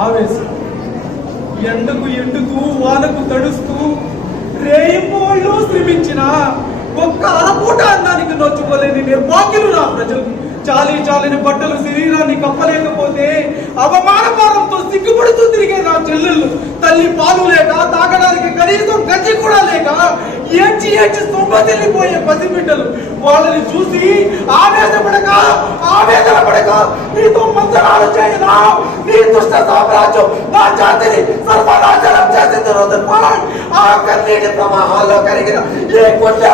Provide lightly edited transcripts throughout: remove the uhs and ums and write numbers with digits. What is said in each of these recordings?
ఆవేశం ఎండకు ఎండుతూ వానకు తడుస్తూ రేయింబోళ్ళు శ్రమించిన ఒక్క అరపూట అన్నానికి నోచుకోలేని నిర్భాగ్యులు నా ప్రజలు. చాలిని బట్టలు శరీరాన్ని కప్పలేకపోతే అవమాన భారంతో సిగ్గుపడుతూ తిరిగే నా చెల్లెళ్ళు తల్లి పాలు లేక తాగడానికి కనీసం గజ్జి కూడా లేక ఏడ్చి సొంబతిల్లిపోయే పసిబిడ్డలు వాళ్ళని చూసి ఆవేదన పడక నీతో మంత్రాలు చేయనా నీ దుష్ట సామ్రాజ్యం నా జాతిని సర్వనాశనం చేసింది రోజు ఆ కన్నీటి ప్రవాహాల్లో కరిగిన ఏ కొట్ట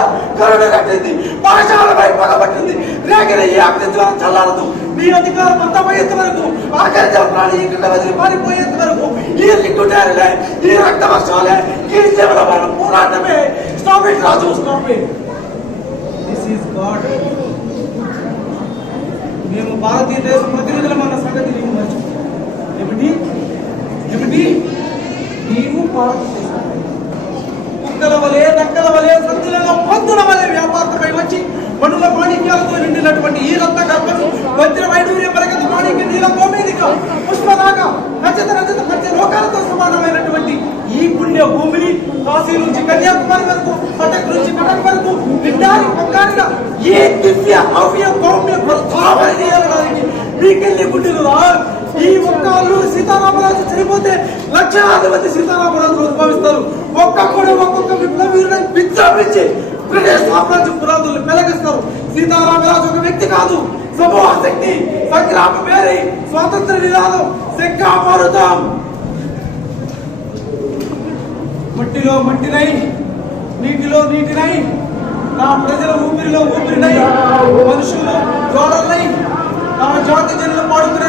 కరుణ కట్టింది పాఠశాలపై పగబట్టింది రేగిన ఈ అగ్ని జ్వరం చల్లారదు నీ అధికారం అంతమయ్యేంత వరకు ఆఖరి జలప్రాణి ఇక్కడ వదిలి పారిపోయేంత వరకు ఈ లిక్కుటారులే ఈ రక్త వర్షాలే ఈ జీవన పోరాటమే stop it Raju stop it this is God. మేము భారతీయదేశ ప్రతినిధులం అన్న సంగతి నీకు మర్చిపో. ఏమిటి నీవు భారతదేశం కుక్కల వలె నక్కల వలె సంచులలో పందుల వలె వ్యాపారపై వచ్చి పనుల మాణిక్యాలతో నిండినటువంటి ఈ రత్న గర్భను వజ్ర వైడూర్య పరగతి మాణిక్య నీల గోమేదిక పుష్పనాగ నక్షత్ర మధ్య లోకాలతో సమానమైనటువంటి ఈ పుణ్య భూమిని కాశీ నుంచి కన్యాకుమారి వరకు కటక్ నుంచి కటక్ వరకు నిండారి పొంగారిన ఈ దివ్య భవ్య గౌమ్య ప్రధానానికి మీకెళ్ళి గుండెలు ఈ ఒక్క అల్లూరి సీతారామరాజు చనిపోతే లక్షలాది మంది సీతారామరాజు ఉద్భవిస్తారు. ఒక్కొక్క విప్లవీరుని విజృంభించి బ్రిటిష్ సామ్రాజ్య పురాతులు పెలగిస్తారు. సీతారామరాజు ఒక వ్యక్తి కాదు, సమూహ శక్తి, సంగ్రామ పేరి, స్వాతంత్ర నినాదం, శంఖామరుతం. మట్టిలో మట్టినై నీటిలో నీటినై నా ప్రజల ఊపిరిలో ఊపిరినై మనుషులు జోడలై నా జాతి జనులు పాడుకునే